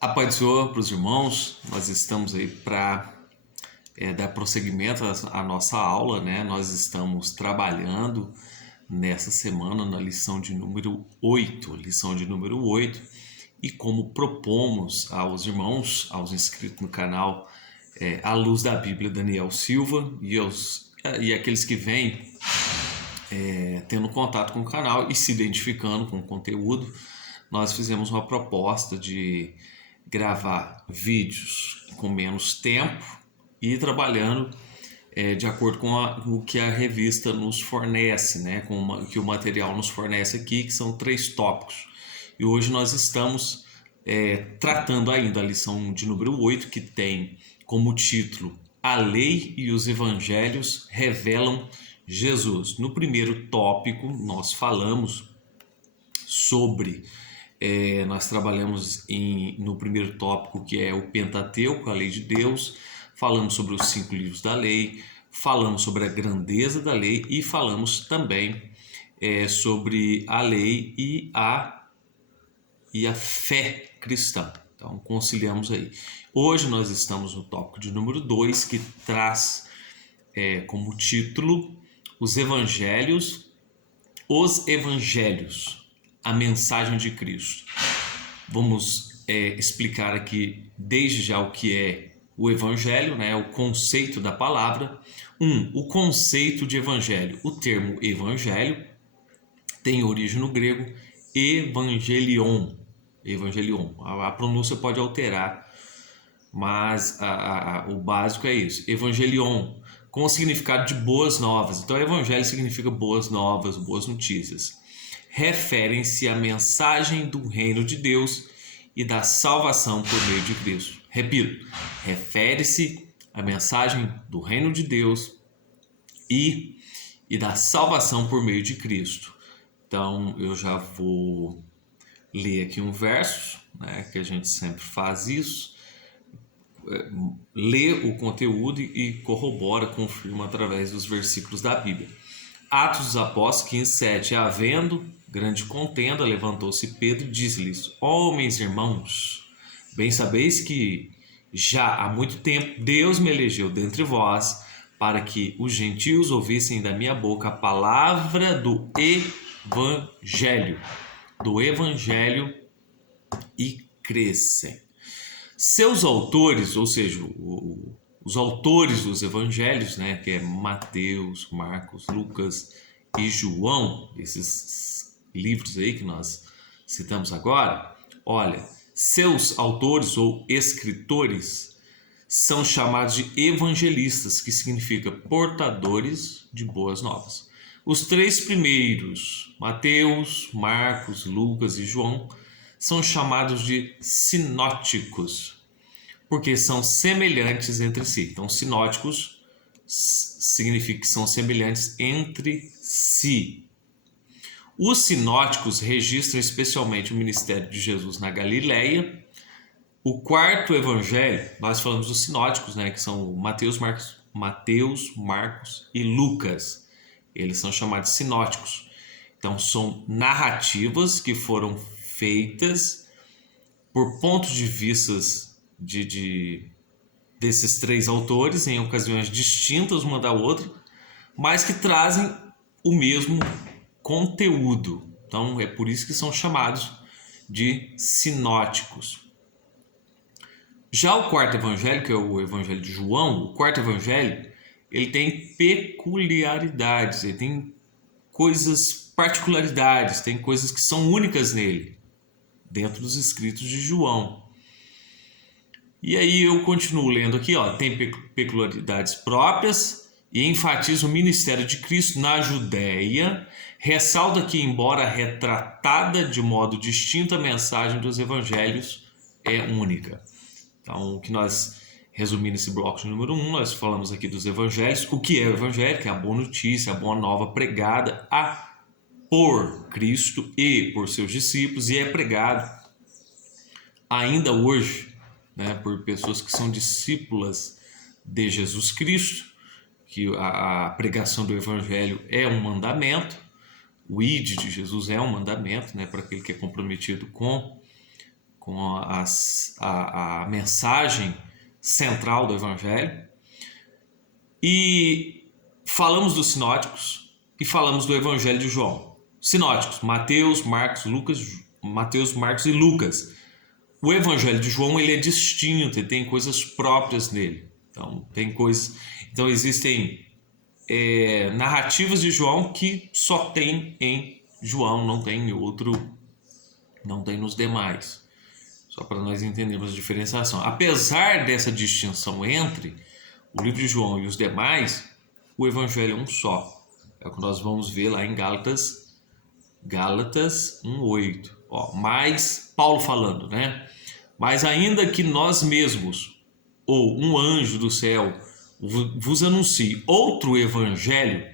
A paz do Senhor para os irmãos, nós estamos aí para dar prosseguimento à nossa aula, né? Nós estamos trabalhando nessa semana na lição de número 8, e como propomos aos irmãos, aos inscritos no canal, à luz da Bíblia, Daniel Silva, e aqueles que vêm tendo contato com o canal e se identificando com o conteúdo, nós fizemos uma proposta de gravar vídeos com menos tempo e trabalhando de acordo com o que a revista nos fornece, né? Que o material nos fornece aqui, que são 3 tópicos. E hoje nós estamos tratando ainda a lição de número 8, que tem como título A Lei e os Evangelhos Revelam Jesus. No primeiro tópico, nós falamos sobre, nós trabalhamos no primeiro tópico, que é o Pentateuco, a lei de Deus, falamos sobre os 5 livros da lei, falamos sobre a grandeza da lei e falamos também sobre a lei e a fé cristã. Então, conciliamos aí. Hoje nós estamos no tópico de número 2, que traz como título Os Evangelhos, a mensagem de Cristo. Vamos explicar aqui desde já o que é o Evangelho, né? O conceito da palavra. O conceito de Evangelho. O termo Evangelho tem origem no grego Evangelion. A pronúncia pode alterar, mas o básico é isso. Evangelion, com o significado de boas novas. Então, Evangelho significa boas novas, boas notícias. Referem-se à mensagem do reino de Deus e da salvação por meio de Cristo. Repito, refere-se à mensagem do reino de Deus e da salvação por meio de Cristo. Então, eu já vou ler aqui um verso, né, que a gente sempre faz isso, lê o conteúdo e corrobora, confirma através dos versículos da Bíblia. Atos dos Apóstolos 15:7. Havendo grande contenda, levantou-se Pedro e disse-lhes: Homens, irmãos, bem sabeis que já há muito tempo Deus me elegeu dentre vós para que os gentios ouvissem da minha boca a palavra do Evangelho e crescem. Seus autores, ou seja, os autores dos evangelhos, né, que é Mateus, Marcos, Lucas e João, esses livros aí que nós citamos agora, olha, seus autores ou escritores são chamados de evangelistas, que significa portadores de boas novas. Os 3 primeiros, Mateus, Marcos, Lucas e João, são chamados de sinóticos, porque são semelhantes entre si. Então, sinóticos significa que são semelhantes entre si. Os sinóticos registram especialmente o ministério de Jesus na Galileia. O 4º evangelho, nós falamos dos sinóticos, né, que são Mateus, Marcos e Lucas. Eles são chamados sinóticos. Então, são narrativas que foram feitas por pontos de vista desses 3 autores, em ocasiões distintas uma da outra, mas que trazem o mesmo conteúdo. Então, é por isso que são chamados de sinóticos. Já o 4º evangelho, que é o evangelho de João, o 4º evangelho, ele tem peculiaridades, ele tem particularidades, tem coisas que são únicas nele, dentro dos escritos de João. E aí eu continuo lendo aqui, tem peculiaridades próprias e enfatiza o ministério de Cristo na Judéia, ressalta que, embora retratada de modo distinto, a mensagem dos evangelhos é única. Então, o que nós resumimos nesse bloco de número 1, nós falamos aqui dos evangelhos. O que é o evangelho? Que é a boa notícia, a boa nova pregada por Cristo e por seus discípulos, e é pregado ainda hoje, né, por pessoas que são discípulas de Jesus Cristo, que a pregação do evangelho é um mandamento, o ide de Jesus é um mandamento, né, para aquele que é comprometido com com a mensagem central do Evangelho. E falamos dos sinóticos e falamos do Evangelho de João. Sinóticos, Mateus, Marcos e Lucas. O Evangelho de João ele é distinto, ele tem coisas próprias nele. Então existem narrativas de João que só tem em João, não tem em outro, não tem nos demais. Só para nós entendermos a diferenciação. Apesar dessa distinção entre o livro de João e os demais, o Evangelho é um só. É o que nós vamos ver lá em Gálatas 1:8. Mas Paulo falando, né? Mas ainda que nós mesmos ou um anjo do céu vos anuncie outro evangelho,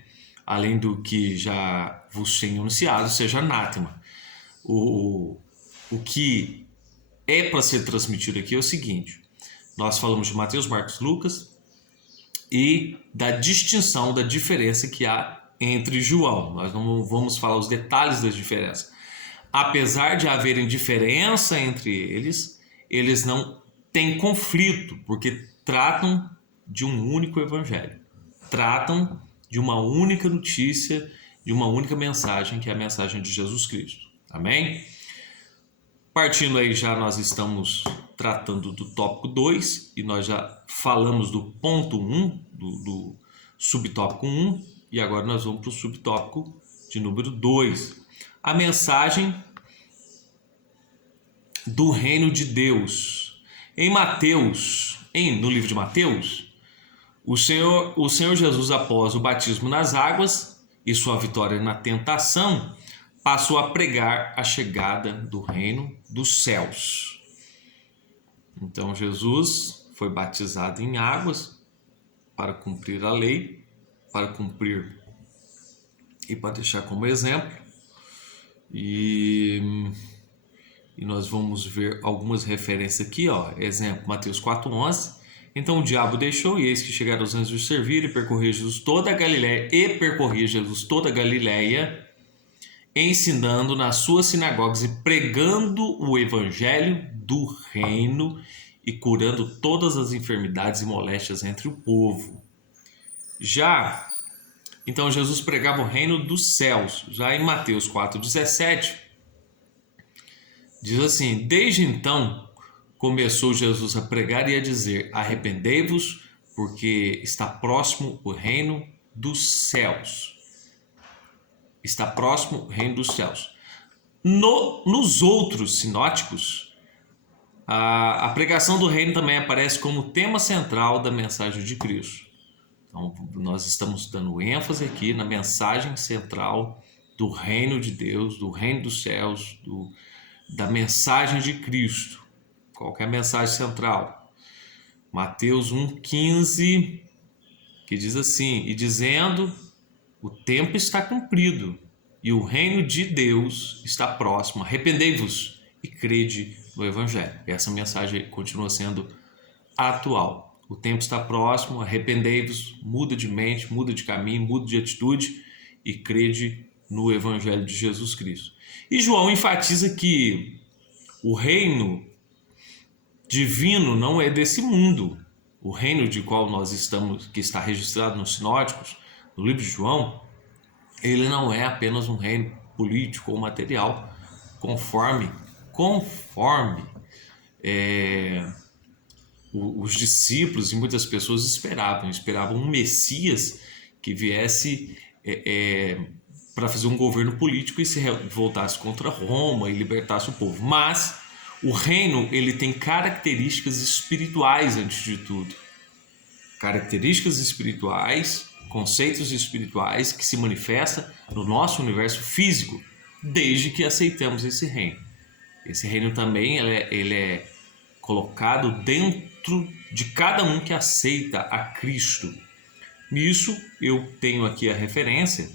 além do que já vos tenho anunciado, seja anátema. O que é para ser transmitido aqui é o seguinte: nós falamos de Mateus, Marcos, Lucas e da distinção, da diferença que há entre João. Nós não vamos falar os detalhes das diferenças. Apesar de haverem diferença entre eles, eles não têm conflito, porque tratam de um único evangelho. Tratam de uma única notícia, de uma única mensagem, que é a mensagem de Jesus Cristo. Amém? Partindo aí já, nós estamos tratando do tópico 2 e nós já falamos do ponto 1, do subtópico 1, e agora nós vamos para o subtópico de número 2. A mensagem do reino de Deus. No livro de Mateus, o Senhor Jesus, após o batismo nas águas e sua vitória na tentação, passou a pregar a chegada do reino dos céus. Então Jesus foi batizado em águas para cumprir a lei, para cumprir e para deixar como exemplo. E nós vamos ver algumas referências aqui, exemplo, Mateus 4:11. Então o diabo deixou, e eis que chegaram os anjos de servir, e percorria Jesus toda a Galileia, ensinando nas suas sinagogas e pregando o evangelho do reino e curando todas as enfermidades e moléstias entre o povo. Então Jesus pregava o reino dos céus. Já em Mateus 4:17, diz assim: desde então começou Jesus a pregar e a dizer: arrependei-vos, porque está próximo o reino dos céus. Está próximo o reino dos céus. Nos outros sinóticos, a pregação do reino também aparece como tema central da mensagem de Cristo. Então, nós estamos dando ênfase aqui na mensagem central do reino de Deus, do reino dos céus, da mensagem de Cristo. Qual que é a mensagem central? Mateus 1:15, que diz assim: e dizendo, o tempo está cumprido e o reino de Deus está próximo. Arrependei-vos e crede no evangelho. Essa mensagem continua sendo atual. O tempo está próximo, arrependei-vos, muda de mente, muda de caminho, muda de atitude e crede no evangelho de Jesus Cristo. E João enfatiza que o reino divino não é desse mundo. O reino de qual nós estamos, que está registrado nos sinóticos, no livro de João, ele não é apenas um reino político ou material, conforme os discípulos e muitas pessoas esperavam um Messias que viesse para fazer um governo político e se voltasse contra Roma e libertasse o povo. Mas o reino, ele tem características espirituais antes de tudo. Características espirituais, conceitos espirituais que se manifestam no nosso universo físico, desde que aceitamos esse reino. Esse reino também ele é colocado dentro de cada um que aceita a Cristo. Nisso eu tenho aqui a referência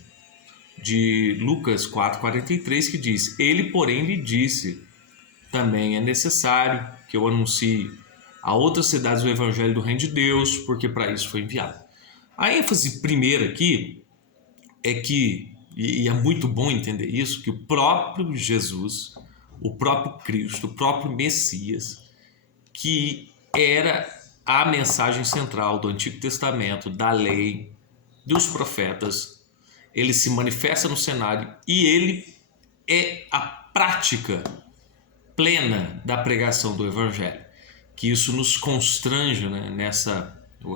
de Lucas 4:43, que diz: ele, porém, lhe disse: também é necessário que eu anuncie a outras cidades o evangelho do reino de Deus, porque para isso foi enviado. A ênfase primeira aqui é que, e é muito bom entender isso, que o próprio Jesus, o próprio Cristo, o próprio Messias, que era a mensagem central do Antigo Testamento, da lei, dos profetas. Ele se manifesta no cenário e ele é a prática plena da pregação do Evangelho. Que isso nos constranja, né,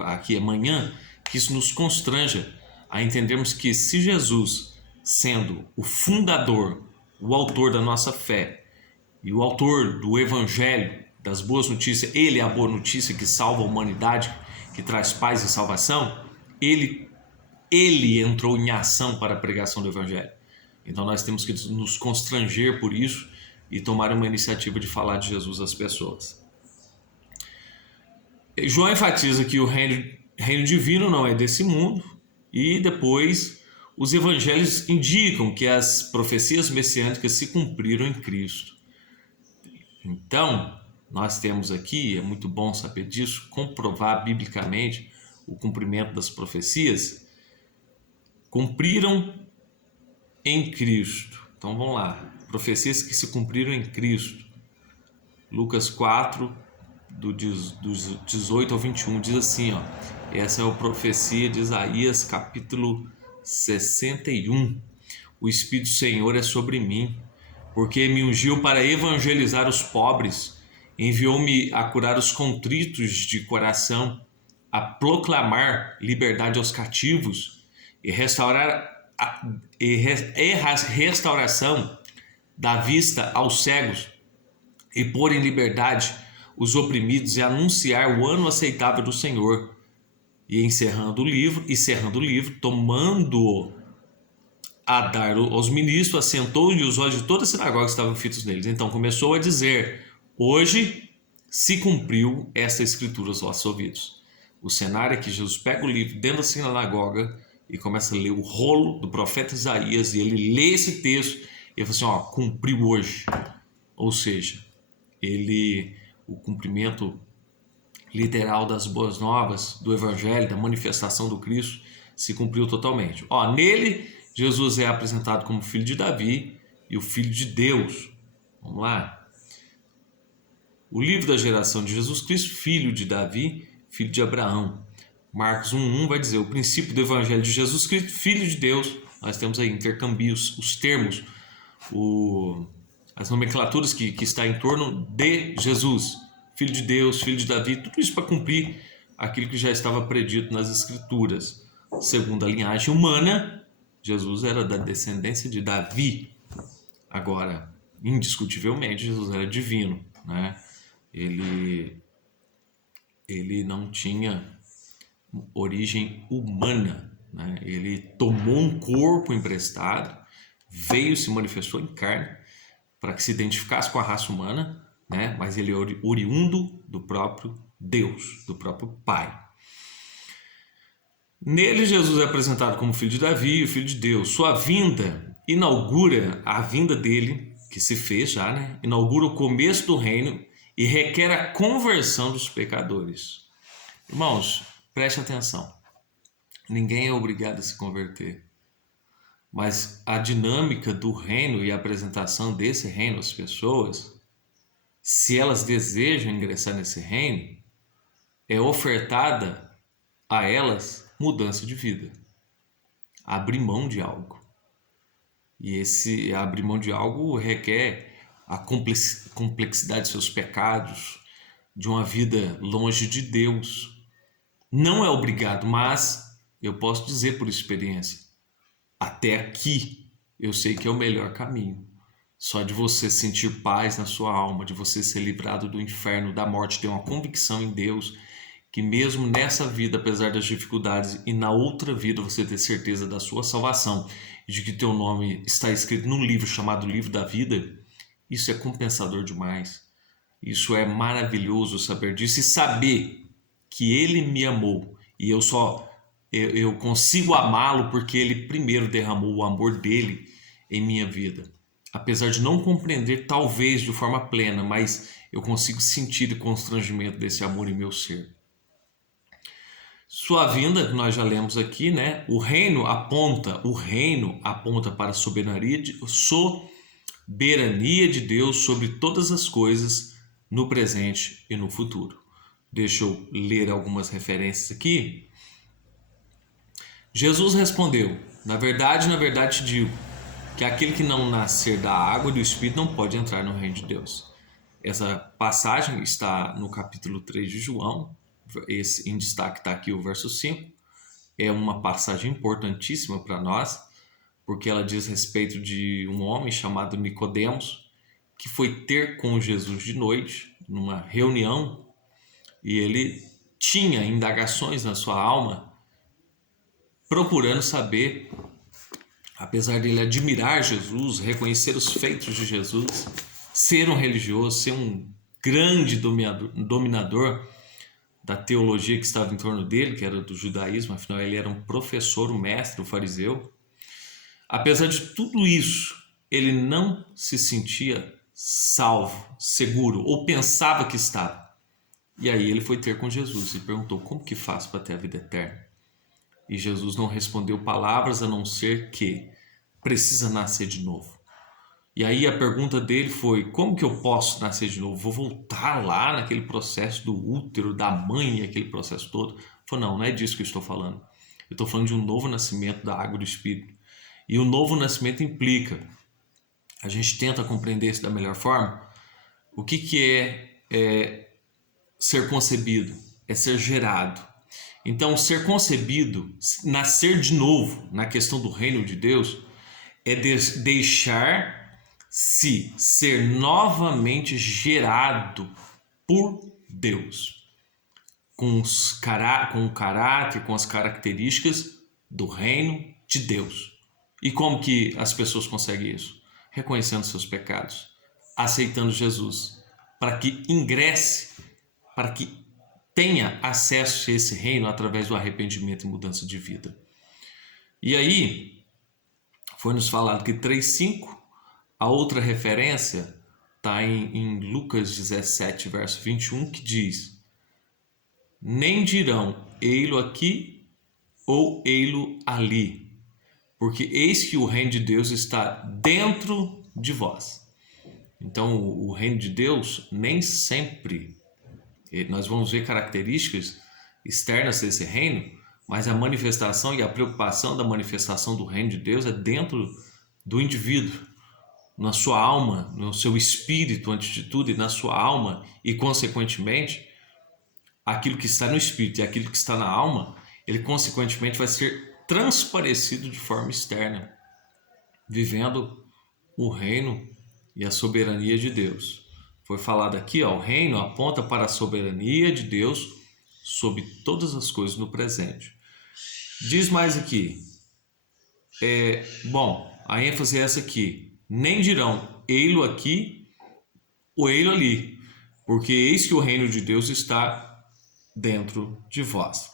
aqui amanhã, que isso nos constranja a entendermos que se Jesus, sendo o fundador, o autor da nossa fé e o autor do Evangelho, das boas notícias, ele é a boa notícia que salva a humanidade, que traz paz e salvação, ele entrou em ação para a pregação do Evangelho. Então nós temos que nos constranger por isso e tomar uma iniciativa de falar de Jesus às pessoas. João enfatiza que o reino divino não é desse mundo, e depois os evangelhos indicam que as profecias messiânicas se cumpriram em Cristo. Então, nós temos aqui, é muito bom saber disso, comprovar biblicamente o cumprimento das profecias, cumpriram em Cristo. Então vamos lá, profecias que se cumpriram em Cristo. Lucas 4, dos 18 ao 21, diz assim, ó, essa é a profecia de Isaías, capítulo 61. O Espírito do Senhor é sobre mim, porque me ungiu para evangelizar os pobres, enviou-me a curar os contritos de coração, a proclamar liberdade aos cativos e restauração da vista aos cegos, e pôr em liberdade os oprimidos, e anunciar o ano aceitável do Senhor. E cerrando o livro, tomando-o a dar aos ministros, assentou e os olhos de toda a sinagoga estavam fitos neles. Então começou a dizer: hoje se cumpriu esta escritura aos vossos ouvidos. O cenário é que Jesus pega o livro dentro da sinagoga e começa a ler o rolo do profeta Isaías, e ele lê esse texto e ele fala assim, ó, cumpriu hoje. Ou seja, o cumprimento literal das boas novas, do Evangelho, da manifestação do Cristo, se cumpriu totalmente. Nele, Jesus é apresentado como filho de Davi e o filho de Deus. Vamos lá. O livro da geração de Jesus Cristo, filho de Davi, filho de Abraão. Marcos 1:1 vai dizer o princípio do Evangelho de Jesus Cristo, filho de Deus. Nós temos aí intercambios, os termos, as nomenclaturas que está em torno de Jesus. Filho de Deus, filho de Davi, tudo isso para cumprir aquilo que já estava predito nas Escrituras. Segundo a linhagem humana, Jesus era da descendência de Davi. Agora, indiscutivelmente, Jesus era divino, né? Ele não tinha origem humana, né? Ele tomou um corpo emprestado, veio, se manifestou em carne para que se identificasse com a raça humana, né? Mas ele é oriundo do próprio Deus, do próprio Pai. Nele, Jesus é apresentado como filho de Davi, o filho de Deus. Sua vinda inaugura a vinda dele, que se fez já, né? Inaugura o começo do reino e requer a conversão dos pecadores. Irmãos, preste atenção. Ninguém é obrigado a se converter. Mas a dinâmica do reino e a apresentação desse reino às pessoas, se elas desejam ingressar nesse reino, é ofertada a elas mudança de vida. Abrir mão de algo. E esse abrir mão de algo requer a complexidade de seus pecados, de uma vida longe de Deus. Não é obrigado, mas eu posso dizer por experiência, até aqui eu sei que é o melhor caminho. Só de você sentir paz na sua alma, de você ser livrado do inferno, da morte, ter uma convicção em Deus, que mesmo nessa vida, apesar das dificuldades, e na outra vida você ter certeza da sua salvação, de que teu nome está escrito num livro chamado Livro da Vida, isso é compensador demais. Isso é maravilhoso saber disso e saber que Ele me amou e eu consigo amá-lo porque Ele primeiro derramou o amor dele em minha vida. Apesar de não compreender talvez de forma plena, mas eu consigo sentir o constrangimento desse amor em meu ser. Sua vinda, que nós já lemos aqui, né? O reino aponta para a soberania de Deus sobre todas as coisas no presente e no futuro. Deixa eu ler algumas referências aqui. Jesus respondeu: na verdade, te digo, que aquele que não nascer da água e do Espírito não pode entrar no reino de Deus. Essa passagem está no capítulo 3 de João, em destaque está aqui o verso 5. É uma passagem importantíssima para nós, porque ela diz respeito de um homem chamado Nicodemos, que foi ter com Jesus de noite, numa reunião, e ele tinha indagações na sua alma, procurando saber, apesar dele admirar Jesus, reconhecer os feitos de Jesus, ser um religioso, ser um grande dominador da teologia que estava em torno dele, que era do judaísmo, afinal ele era um professor, um mestre, um fariseu. Apesar de tudo isso, ele não se sentia salvo, seguro, ou pensava que estava. E aí ele foi ter com Jesus e perguntou: como que faço para ter a vida eterna? E Jesus não respondeu palavras a não ser que precisa nascer de novo. E aí a pergunta dele foi: como que eu posso nascer de novo? Vou voltar lá naquele processo do útero, da mãe, aquele processo todo? Ele falou: não é disso que eu estou falando. Eu estou falando de um novo nascimento da água do Espírito. E o novo nascimento implica, a gente tenta compreender isso da melhor forma, o que é ser concebido? É ser gerado. Então, ser concebido, nascer de novo na questão do reino de Deus, é deixar-se ser novamente gerado por Deus, com o caráter, com as características do reino de Deus. E como que as pessoas conseguem isso? Reconhecendo seus pecados, aceitando Jesus, para que ingresse, para que tenha acesso a esse reino através do arrependimento e mudança de vida. E aí, foi nos falado que 3,5, a outra referência está em Lucas 17, verso 21, que diz: nem dirão, ei-lo aqui ou ei-lo ali, porque eis que o reino de Deus está dentro de vós. Então, o reino de Deus nem sempre, nós vamos ver características externas desse reino, mas a manifestação e a preocupação da manifestação do reino de Deus é dentro do indivíduo, na sua alma, no seu espírito, antes de tudo, e na sua alma, e consequentemente, aquilo que está no espírito e aquilo que está na alma, ele consequentemente vai ser transparecido de forma externa, vivendo o reino e a soberania de Deus. Foi falado aqui, ó, o reino aponta para a soberania de Deus sobre todas as coisas no presente. Diz mais aqui, a ênfase é essa aqui: nem dirão, ei-lo aqui ou ei-lo ali, porque eis que o reino de Deus está dentro de vós.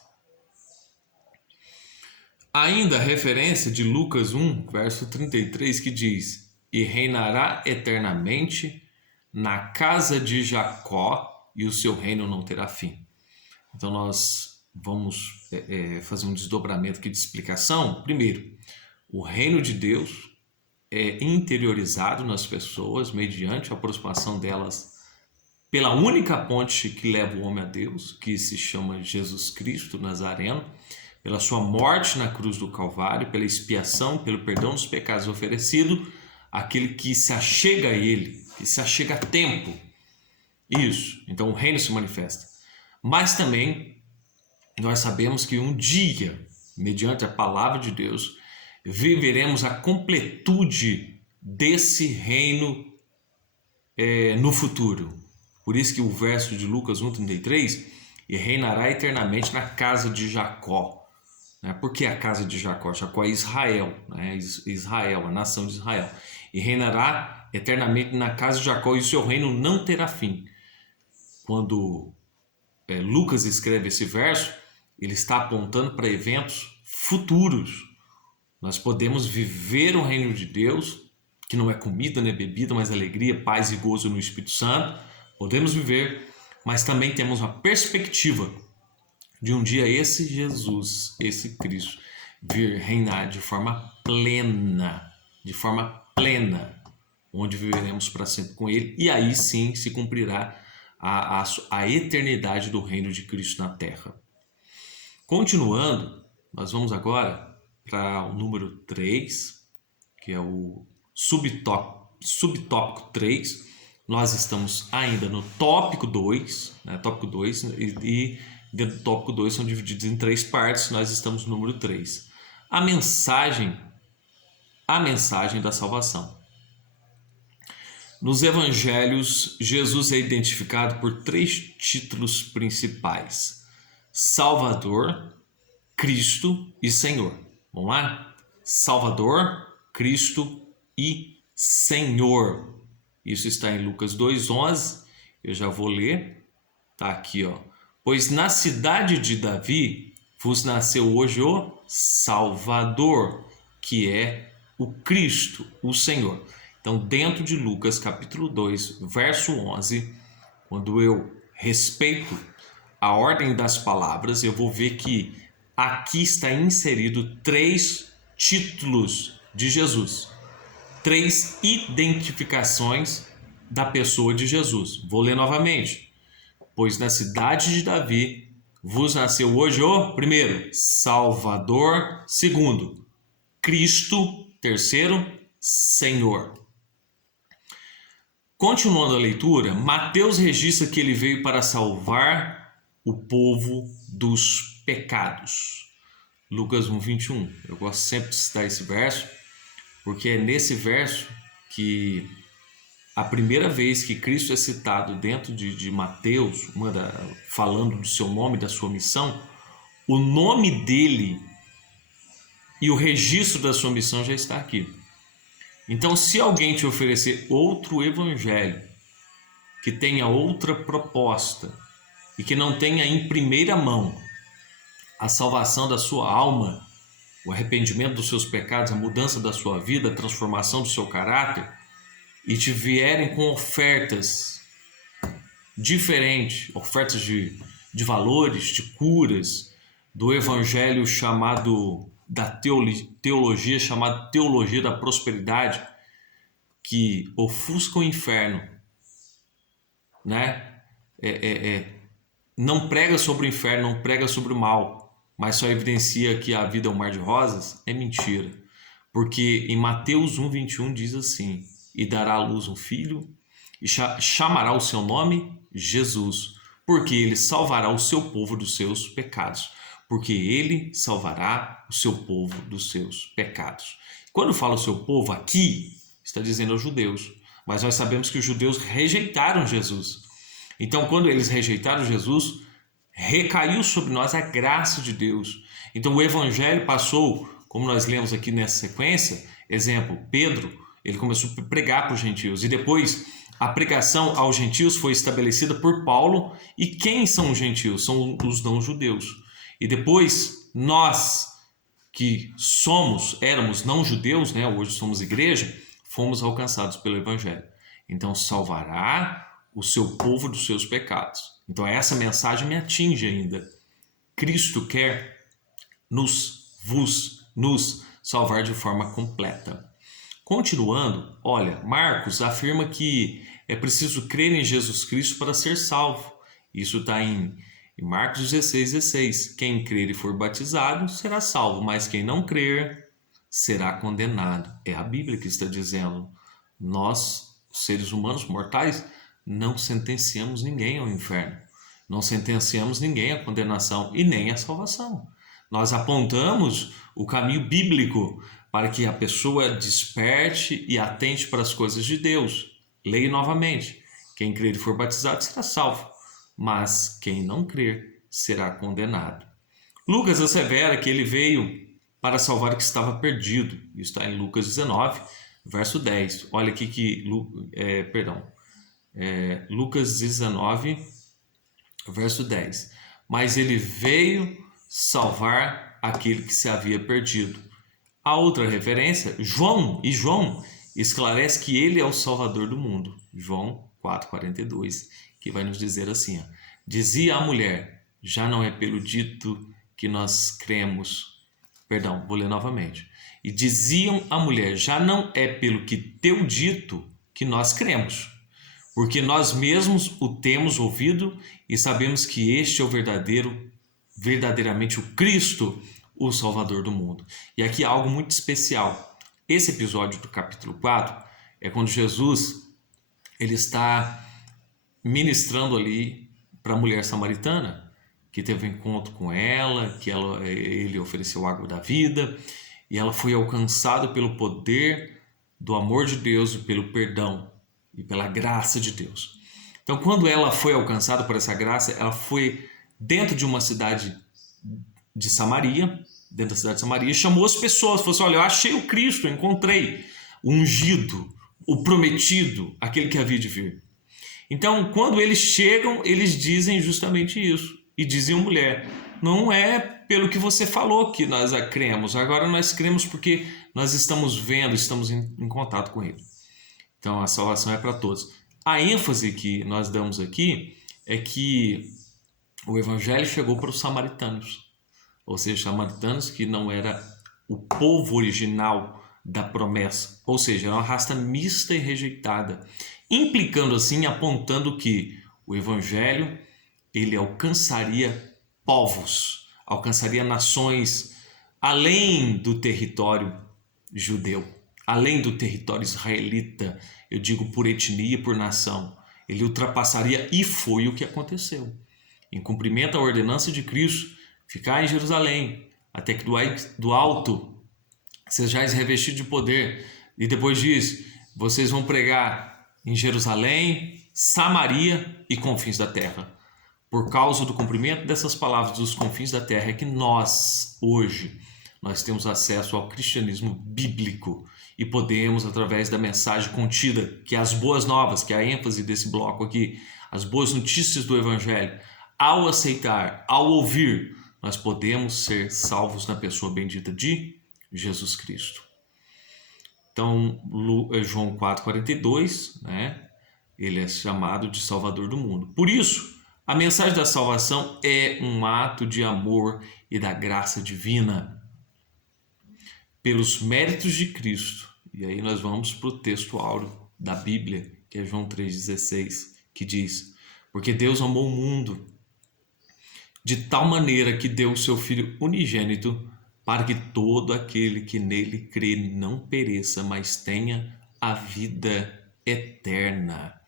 Ainda a referência de Lucas 1, verso 33, que diz: e reinará eternamente na casa de Jacó, e o seu reino não terá fim. Então nós vamos fazer um desdobramento aqui de explicação. Primeiro, o reino de Deus é interiorizado nas pessoas mediante a aproximação delas pela única ponte que leva o homem a Deus, que se chama Jesus Cristo Nazareno, pela sua morte na cruz do Calvário, pela expiação, pelo perdão dos pecados oferecido, aquele que se achega a ele, que se achega a tempo. Isso, então o reino se manifesta. Mas também nós sabemos que um dia, mediante a palavra de Deus, viveremos a completude desse reino no futuro. Por isso que o verso de Lucas 1,33, e reinará eternamente na casa de Jacó. Por que a casa de Jacó? Jacó é Israel, Israel, a nação de Israel. E reinará eternamente na casa de Jacó, e o seu reino não terá fim. Quando Lucas escreve esse verso, ele está apontando para eventos futuros. Nós podemos viver o reino de Deus, que não é comida nem bebida, mas alegria, paz e gozo no Espírito Santo. Podemos viver, mas também temos uma perspectiva de um dia esse Jesus, esse Cristo, vir reinar de forma plena, onde viveremos para sempre com Ele, e aí sim se cumprirá a eternidade do reino de Cristo na terra. Continuando, nós vamos agora para o número 3, que é o subtópico 3. Nós estamos ainda no tópico 2, né? Tópico 2, e dentro do tópico 2 são divididos em 3 partes, nós estamos no número 3. A mensagem da salvação. Nos evangelhos, Jesus é identificado por 3 títulos principais: Salvador, Cristo e Senhor. Vamos lá? Salvador, Cristo e Senhor. Isso está em Lucas 2:11. Eu já vou ler. Está aqui, ó. Pois na cidade de Davi vos nasceu hoje o Salvador, que é o Cristo, o Senhor. Então, dentro de Lucas capítulo 2, verso 11, quando eu respeito a ordem das palavras, eu vou ver que aqui está inserido 3 títulos de Jesus, 3 identificações da pessoa de Jesus. Vou ler novamente. Pois na cidade de Davi vos nasceu hoje o primeiro, Salvador; segundo, Cristo; terceiro, Senhor. Continuando a leitura, Mateus registra que ele veio para salvar o povo dos pecados. Lucas 1:21. Eu gosto sempre de citar esse verso, porque é nesse verso que a primeira vez que Cristo é citado dentro de Mateus, falando do seu nome, da sua missão, o nome dele e o registro da sua missão já está aqui. Então, se alguém te oferecer outro evangelho, que tenha outra proposta e que não tenha em primeira mão a salvação da sua alma, o arrependimento dos seus pecados, a mudança da sua vida, a transformação do seu caráter, e te vierem com ofertas diferentes, ofertas de valores, de curas, do evangelho chamado, da teologia chamada teologia da prosperidade, que ofusca o inferno, né? Não prega sobre o inferno, não prega sobre o mal, mas só evidencia que a vida é um mar de rosas, é mentira. Porque em Mateus 1:21 diz assim: e dará à luz um filho, e chamará o seu nome Jesus, porque ele salvará o seu povo dos seus pecados. Porque ele salvará o seu povo dos seus pecados. Quando fala o seu povo aqui, está dizendo aos judeus, mas nós sabemos que os judeus rejeitaram Jesus. Então, quando eles rejeitaram Jesus, recaiu sobre nós a graça de Deus. Então, o evangelho passou, como nós lemos aqui nessa sequência, exemplo, Pedro, ele começou a pregar para os gentios, e depois a pregação aos gentios foi estabelecida por Paulo. E quem são os gentios? São os não-judeus. E depois nós, que éramos não-judeus, né? Hoje somos igreja, fomos alcançados pelo evangelho. Então, salvará o seu povo dos seus pecados. Então, essa mensagem me atinge ainda. Cristo quer nos salvar de forma completa. Continuando, olha, Marcos afirma que é preciso crer em Jesus Cristo para ser salvo. Isso está em Marcos 16:16. Quem crer e for batizado será salvo, mas quem não crer será condenado. É a Bíblia que está dizendo. Nós, seres humanos mortais, não sentenciamos ninguém ao inferno. Não sentenciamos ninguém à condenação e nem à salvação. Nós apontamos o caminho bíblico para que a pessoa desperte e atente para as coisas de Deus. Leio novamente: quem crer e for batizado será salvo, mas quem não crer será condenado. Lucas assevera que ele veio para salvar o que estava perdido. Isso está em Lucas 19, verso 10. Olha aqui que Lucas 19, verso 10. Mas ele veio salvar aquele que se havia perdido. A outra referência, João esclarece que ele é o Salvador do mundo. João 4:42, que vai nos dizer assim: ó, dizia a mulher, já não é pelo dito que nós cremos. Perdão, vou ler novamente. E diziam a mulher, já não é pelo que teu dito que nós cremos, porque nós mesmos o temos ouvido e sabemos que este é o verdadeiramente o Cristo, o Salvador do mundo. E aqui há algo muito especial. Esse episódio do capítulo 4 é quando Jesus ele está ministrando ali para a mulher samaritana, que teve um encontro com ela, ele ofereceu água da vida, e ela foi alcançada pelo poder do amor de Deus e pelo perdão e pela graça de Deus. Então, quando ela foi alcançada por essa graça, ela foi dentro de uma cidade de Samaria, chamou as pessoas, falou assim: olha, eu achei o Cristo, eu encontrei o ungido, o prometido, aquele que havia de vir. Então, quando eles chegam, eles dizem justamente isso. E diziam, mulher, não é pelo que você falou que nós a cremos, agora nós cremos porque nós estamos vendo, estamos em contato com ele. Então, a salvação é para todos. A ênfase que nós damos aqui é que o evangelho chegou para os samaritanos, ou seja, samaritanos que não era o povo original da promessa, ou seja, era uma raça mista e rejeitada, implicando assim, apontando que o evangelho ele alcançaria povos, alcançaria nações além do território judeu, além do território israelita, eu digo por etnia e por nação. Ele ultrapassaria, e foi o que aconteceu. Em cumprimento à ordenança de Cristo, ficar em Jerusalém, até que do alto sejais revestidos de poder. E depois diz, vocês vão pregar em Jerusalém, Samaria e confins da terra. Por causa do cumprimento dessas palavras dos confins da terra é que nós, hoje, nós temos acesso ao cristianismo bíblico e podemos, através da mensagem contida, que é as boas novas, que é a ênfase desse bloco aqui, as boas notícias do evangelho, ao aceitar, ao ouvir, nós podemos ser salvos na pessoa bendita de Jesus Cristo. Então, João 4,42, né? Ele é chamado de Salvador do mundo. Por isso, a mensagem da salvação é um ato de amor e da graça divina pelos méritos de Cristo. E aí nós vamos para o texto áureo da Bíblia, que é João 3,16, que diz: porque Deus amou o mundo de tal maneira que deu o seu Filho unigênito para que todo aquele que nele crê não pereça, mas tenha a vida eterna.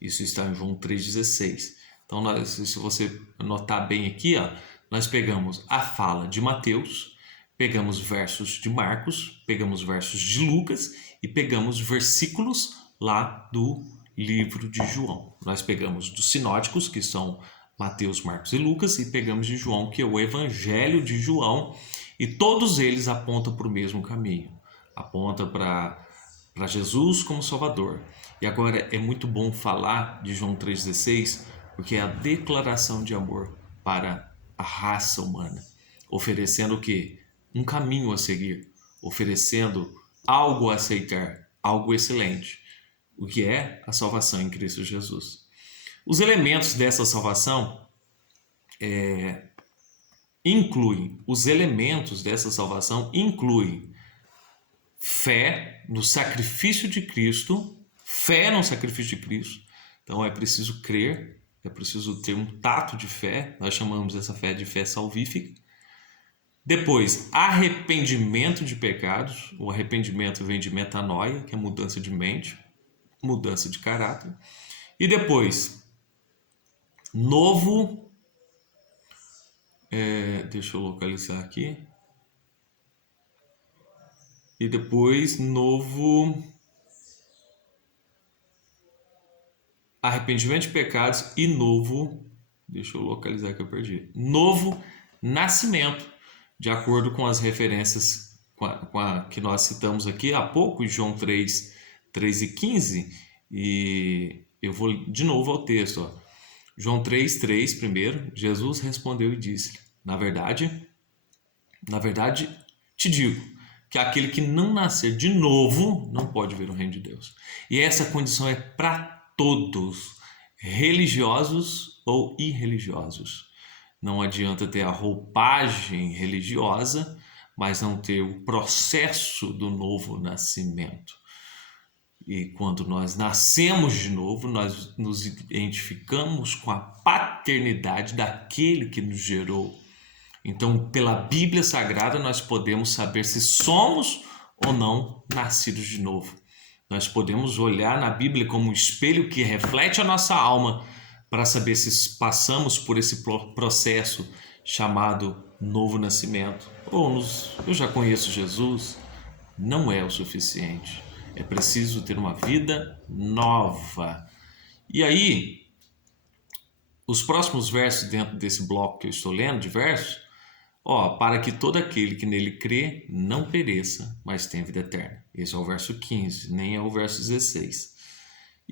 Isso está em João 3,16. Então, se você notar bem aqui, ó, nós pegamos a fala de Mateus, pegamos versos de Marcos, pegamos versos de Lucas e pegamos versículos lá do livro de João. Nós pegamos dos sinóticos, que são Mateus, Marcos e Lucas, e pegamos de João, que é o Evangelho de João, e todos eles apontam para o mesmo caminho, apontam para Jesus como Salvador. E agora é muito bom falar de João 3,16, porque é a declaração de amor para a raça humana, oferecendo o quê? Um caminho a seguir, oferecendo algo a aceitar, algo excelente, o que é a salvação em Cristo Jesus. Os elementos dessa salvação incluem fé no sacrifício de Cristo, Então é preciso crer, é preciso ter um tato de fé, nós chamamos essa fé de fé salvífica. Depois, arrependimento de pecados, o arrependimento vem de metanoia, que é mudança de mente, mudança de caráter. E depois, deixa eu localizar aqui. E depois, arrependimento de pecados e deixa eu localizar que eu perdi. Novo nascimento, de acordo com as referências que nós citamos aqui há pouco, João 3:15, e eu vou de novo ao texto. Ó. João 3:3 primeiro, Jesus respondeu e disse: na verdade te digo que aquele que não nascer de novo não pode ver o reino de Deus. E essa condição é para todos, religiosos ou irreligiosos. Não adianta ter a roupagem religiosa, mas não ter o processo do novo nascimento. E quando nós nascemos de novo, nós nos identificamos com a paternidade daquele que nos gerou. Então, pela Bíblia Sagrada, nós podemos saber se somos ou não nascidos de novo. Nós podemos olhar na Bíblia como um espelho que reflete a nossa alma para saber se passamos por esse processo chamado novo nascimento. Eu já conheço Jesus, não é o suficiente. É preciso ter uma vida nova. E aí, os próximos versos dentro desse bloco que eu estou lendo, de versos, para que todo aquele que nele crê não pereça, mas tenha vida eterna. Esse é o verso 15, nem é o verso 16.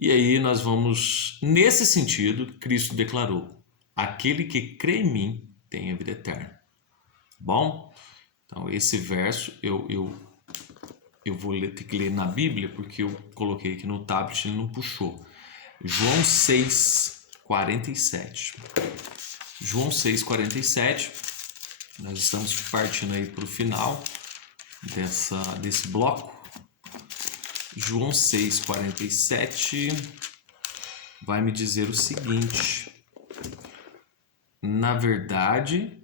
E aí nós vamos, nesse sentido, Cristo declarou: aquele que crê em mim tem a vida eterna. Bom? Então esse verso eu vou ter que ler na Bíblia, porque eu coloquei aqui no tablet e ele não puxou. João 6,47. João 6,47. Nós estamos partindo aí para o final desse bloco. João 6,47 vai me dizer o seguinte: na verdade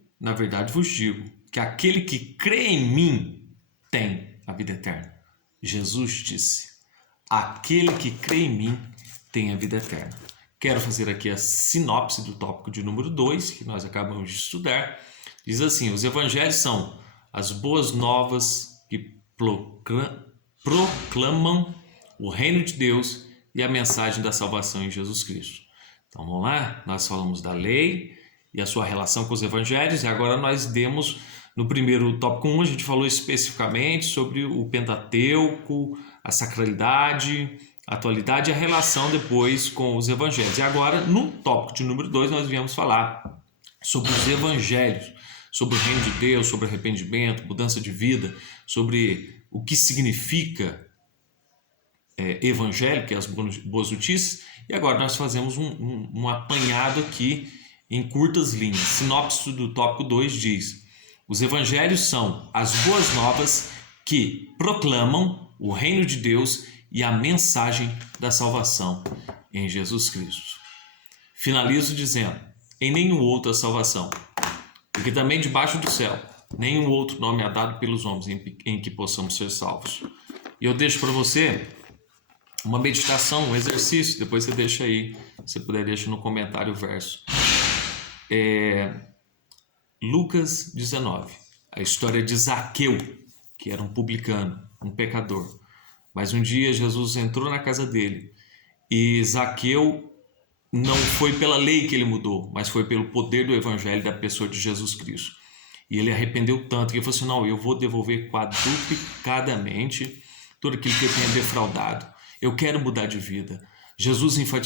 vos digo que aquele que crê em mim tem a vida eterna. Jesus disse: aquele que crê em mim tem a vida eterna. Quero fazer aqui a sinopse do tópico de número 2, que nós acabamos de estudar. Diz assim: os evangelhos são as boas novas que proclamam o reino de Deus e a mensagem da salvação em Jesus Cristo. Então vamos lá, nós falamos da lei e a sua relação com os evangelhos, e agora nós demos, no primeiro tópico 1, a gente falou especificamente sobre o Pentateuco, a sacralidade, a atualidade e a relação depois com os evangelhos. E agora, no tópico de número 2, nós viemos falar sobre os evangelhos, sobre o reino de Deus, sobre arrependimento, mudança de vida, sobre o que significa evangelho, que é as boas notícias. E agora nós fazemos um apanhado aqui em curtas linhas. Sinopse do tópico 2 diz: os evangelhos são as boas novas que proclamam o reino de Deus e a mensagem da salvação em Jesus Cristo. Finalizo dizendo: em nenhum outro há salvação, porque também debaixo do céu nenhum outro nome é dado pelos homens em que possamos ser salvos. E eu deixo para você uma meditação, um exercício, depois você deixa aí, se puder deixa no comentário o verso. Lucas 19, a história de Zaqueu, que era um publicano, um pecador. Mas um dia Jesus entrou na casa dele e Zaqueu não foi pela lei que ele mudou, mas foi pelo poder do evangelho da pessoa de Jesus Cristo. E ele arrependeu tanto que ele falou assim: não, eu vou devolver quadruplicadamente tudo aquilo que eu tenha defraudado. Eu quero mudar de vida. Jesus